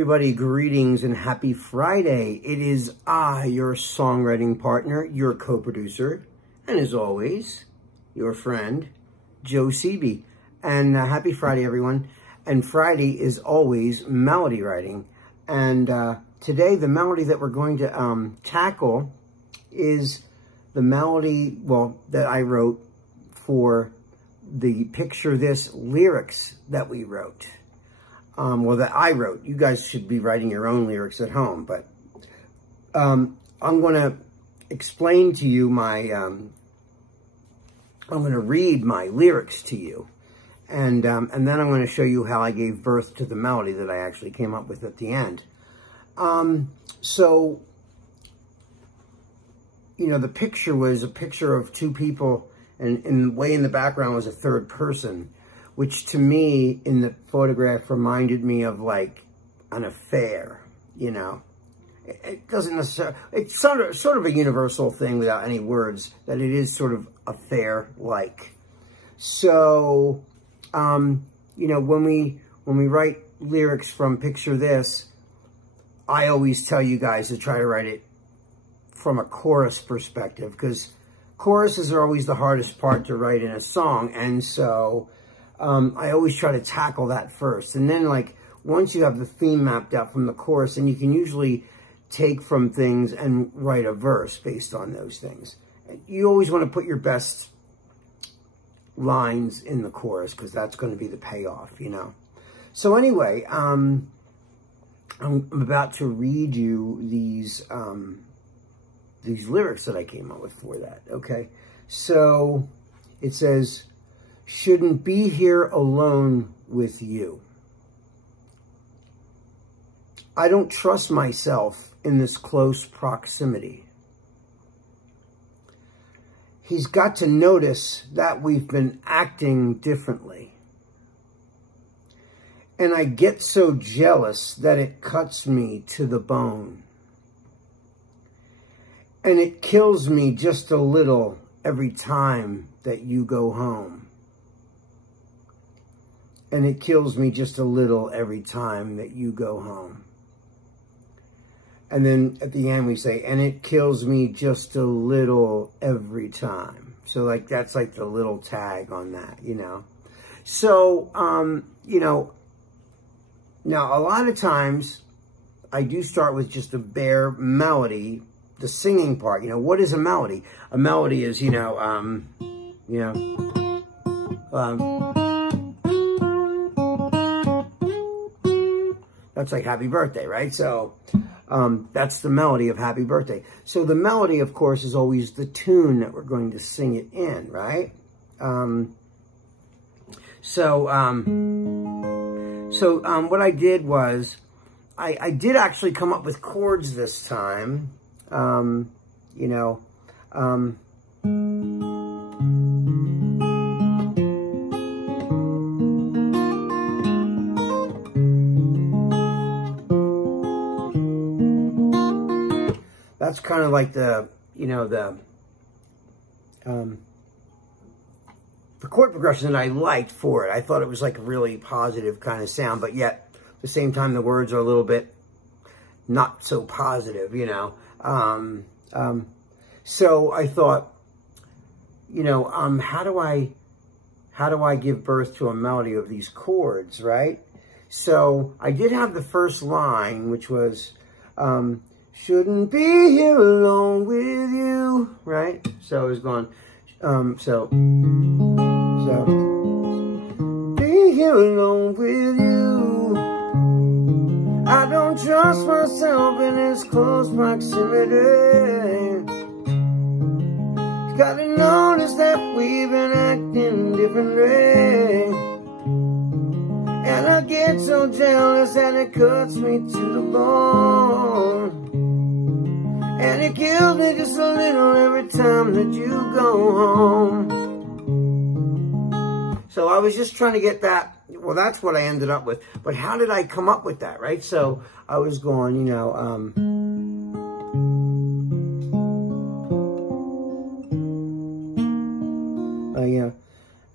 everybody, greetings and happy Friday. It is I, your songwriting partner, your co-producer, and as always, your friend, Joe Seeby. And happy Friday, everyone. And Friday is always melody writing. And today, the melody that we're going to tackle is the melody, well, that I wrote for the Picture This lyrics that we wrote. Well, that I wrote. You guys should be writing your own lyrics at home, but I'm going to explain to you my, I'm going to read my lyrics to you, and then I'm going to show you how I gave birth to the melody that I actually came up with at the end. So, you know, the picture was a picture of two people, and way in the background was a third person, which to me, in the photograph, reminded me of like an affair, you know. It doesn't necessarily, it's sort of a universal thing without any words, that it is sort of affair-like. So, you know, when we write lyrics from Picture This, I always tell you guys to try to write it from a chorus perspective, because choruses are always the hardest part to write in a song, and so I always try to tackle that first. And then, like, once you have the theme mapped out from the chorus, then you can usually take from things and write a verse based on those things. You always want to put your best lines in the chorus, because that's going to be the payoff, you know. So anyway, I'm about to read you these lyrics that I came up with for that, okay? So it says, shouldn't be here alone with you. I don't trust myself in this close proximity. He's got to notice that we've been acting differently. And I get so jealous that it cuts me to the bone. And it kills me just a little every time that you go home. And it kills me just a little every time that you go home. And then at the end we say, and it kills me just a little every time. So like, that's like the little tag on that, you know. So, you know, now a lot of times I do start with just a bare melody, the singing part. You know, what is a melody? A melody is, you know, that's like Happy Birthday, right? So that's the melody of Happy Birthday. So the melody, of course, is always the tune that we're going to sing it in, right? What I did was, I did actually come up with chords this time, you know, that's kind of like the, you know, the chord progression that I liked for it. I thought it was like a really positive kind of sound, but yet at the same time, the words are a little bit not so positive, you know. So I thought, you know, how do I give birth to a melody of these chords, right? So I did have the first line, which was, shouldn't be here alone with you, right? So it was going, be here alone with you. I don't trust myself in this close proximity. Gotta notice that we've been acting differently. And I get so jealous that it cuts me to the bone. And it kills me just a little every time that you go home. So I was just trying to get that. Well, that's what I ended up with. But how did I come up with that, right? So I was going, you know, yeah.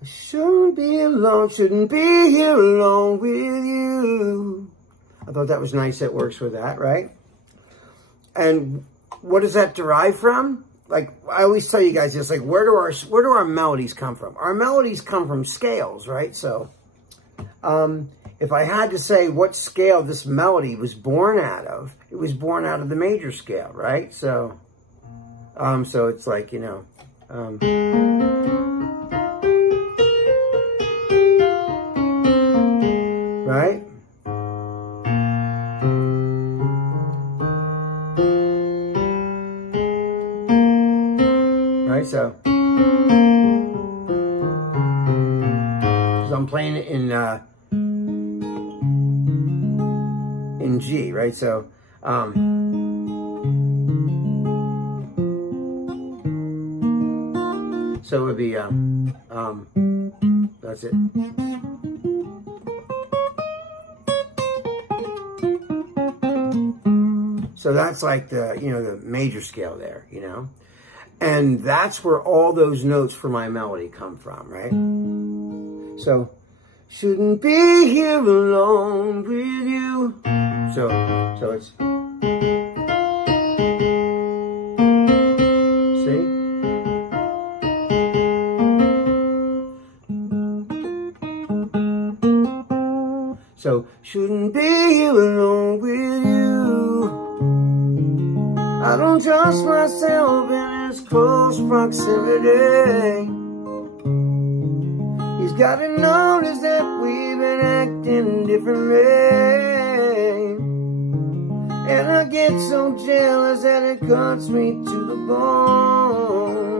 Shouldn't be here alone with you. I thought that was nice. That works with that, right? And what does that derive from? Like, I always tell you guys this, like, where do our melodies come from? Our melodies come from scales, right? So, if I had to say what scale this melody was born out of, it was born out of the major scale, right? So, so it's like, you know, right? Right, so, because I'm playing it in G, right? So, so it would be, that's it. So that's like the, you know, the major scale there, you know? And that's where all those notes for my melody come from, right? So, shouldn't be here alone with you. So it's, see? So, shouldn't be here alone with you. I don't trust myself in his close proximity. He's got to notice that we've been acting differently. And I get so jealous that it cuts me to the bone.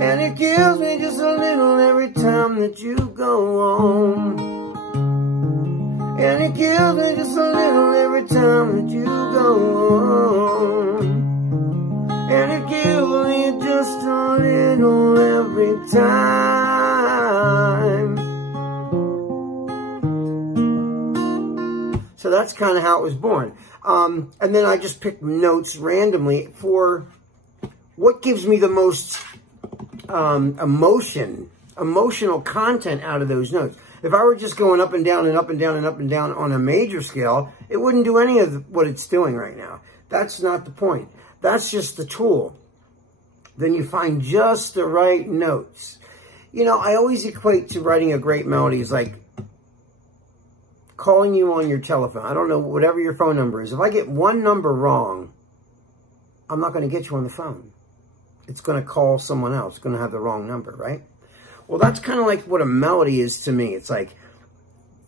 And it kills me just a little every time that you go home. And it kills me just a little every time that you go home. And it kills me just a little every time. So that's kind of how it was born. And then I just picked notes randomly for what gives me the most emotional content out of those notes. If I were just going up and down and up and down and up and down on a major scale, it wouldn't do any of what it's doing right now. That's not the point. That's just the tool. Then you find just the right notes. You know, I always equate to writing a great melody is like calling you on your telephone. I don't know, whatever your phone number is. If I get one number wrong, I'm not going to get you on the phone. It's going to call someone else. It's going to have the wrong number, right? Well, that's kind of like what a melody is to me. It's like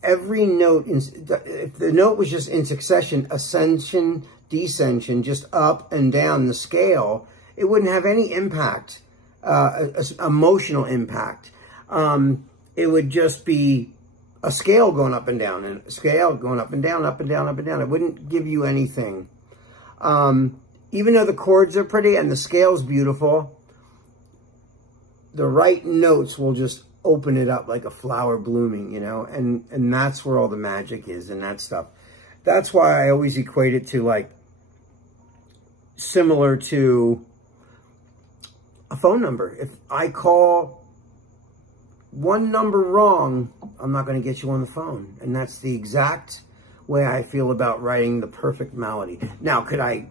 every note, if the note was just in succession, ascension, descension, just up and down the scale, it wouldn't have any impact, emotional impact. It would just be a scale going up and down, and a scale going up and down, up and down, up and down. It wouldn't give you anything. Even though the chords are pretty and the scale's beautiful, the right notes will just open it up like a flower blooming, you know, and that's where all the magic is and that stuff. That's why I always equate it to like similar to a phone number. If I call one number wrong, I'm not going to get you on the phone. And that's the exact way I feel about writing the perfect melody. Now, could I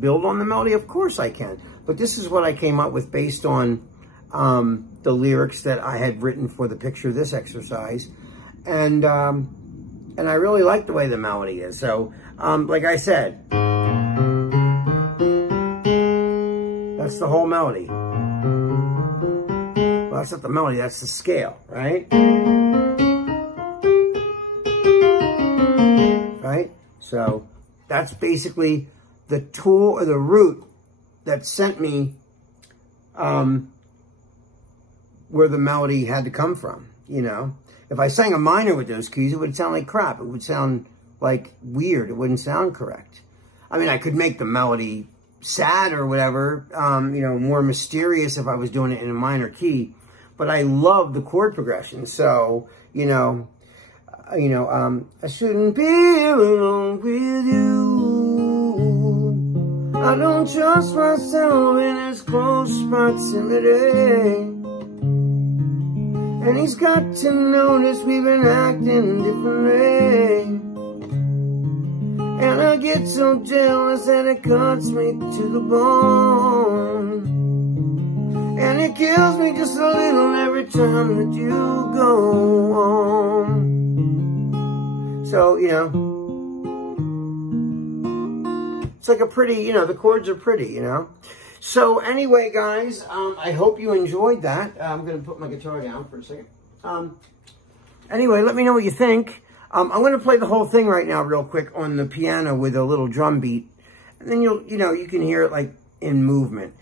build on the melody? Of course I can. But this is what I came up with based on the lyrics that I had written for the picture of this exercise. And I really like the way the melody is. So, like I said, that's the whole melody. Well, that's not the melody, that's the scale, right? Right? So, that's basically the tool or the root that sent me where the melody had to come from, you know? If I sang a minor with those keys, it would sound like crap. It would sound like weird. It wouldn't sound correct. I mean, I could make the melody sad or whatever, you know, more mysterious if I was doing it in a minor key. But I love the chord progression. So, I shouldn't be alone with you. I don't trust myself in his close proximity. And he's got to notice we've been acting differently. And I get so jealous that it cuts me to the bone. And it kills me just a little every time that you go home. So, you know, it's like a pretty, you know, the chords are pretty, you know. So anyway, guys, I hope you enjoyed that. I'm going to put my guitar down for a second. Anyway, let me know what you think. I'm going to play the whole thing right now real quick on the piano with a little drum beat. And then you can hear it like in movement.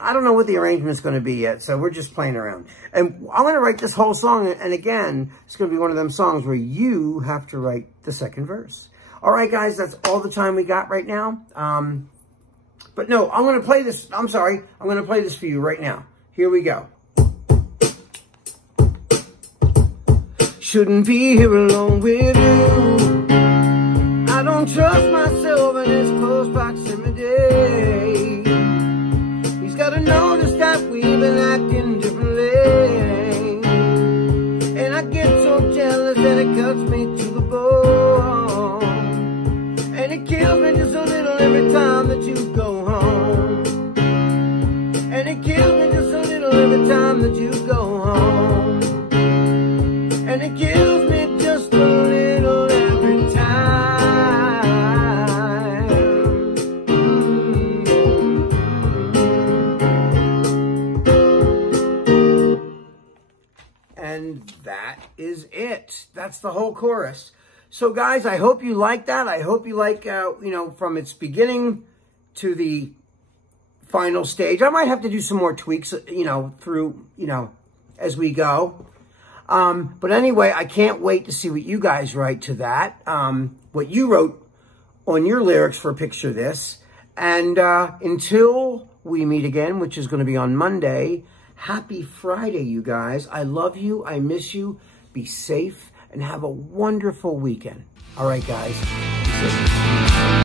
I don't know what the arrangement's going to be yet, so we're just playing around. And I'm going to write this whole song, and again, it's going to be one of them songs where you have to write the second verse. All right, guys, that's all the time we got right now. But no, I'm going to play this. I'm sorry. I'm going to play this for you right now. Here we go. Shouldn't be here alone with you. I don't trust myself in this close proximity. He's got to notice that we've been acting differently. And I get so jealous that it cuts me to the bone. And it kills me just a little every time that you go home. And it kills me just a little every time that you go home. And it kills me just a little every time. And that is it. That's the whole chorus. So guys, I hope you like that. I hope you like, you know, from its beginning to the final stage. I might have to do some more tweaks, you know, through, you know, as we go. But anyway, I can't wait to see what you guys write to that. What you wrote on your lyrics for Picture This. And until we meet again, which is going to be on Monday, happy Friday, you guys. I love you. I miss you. Be safe and have a wonderful weekend. All right, guys.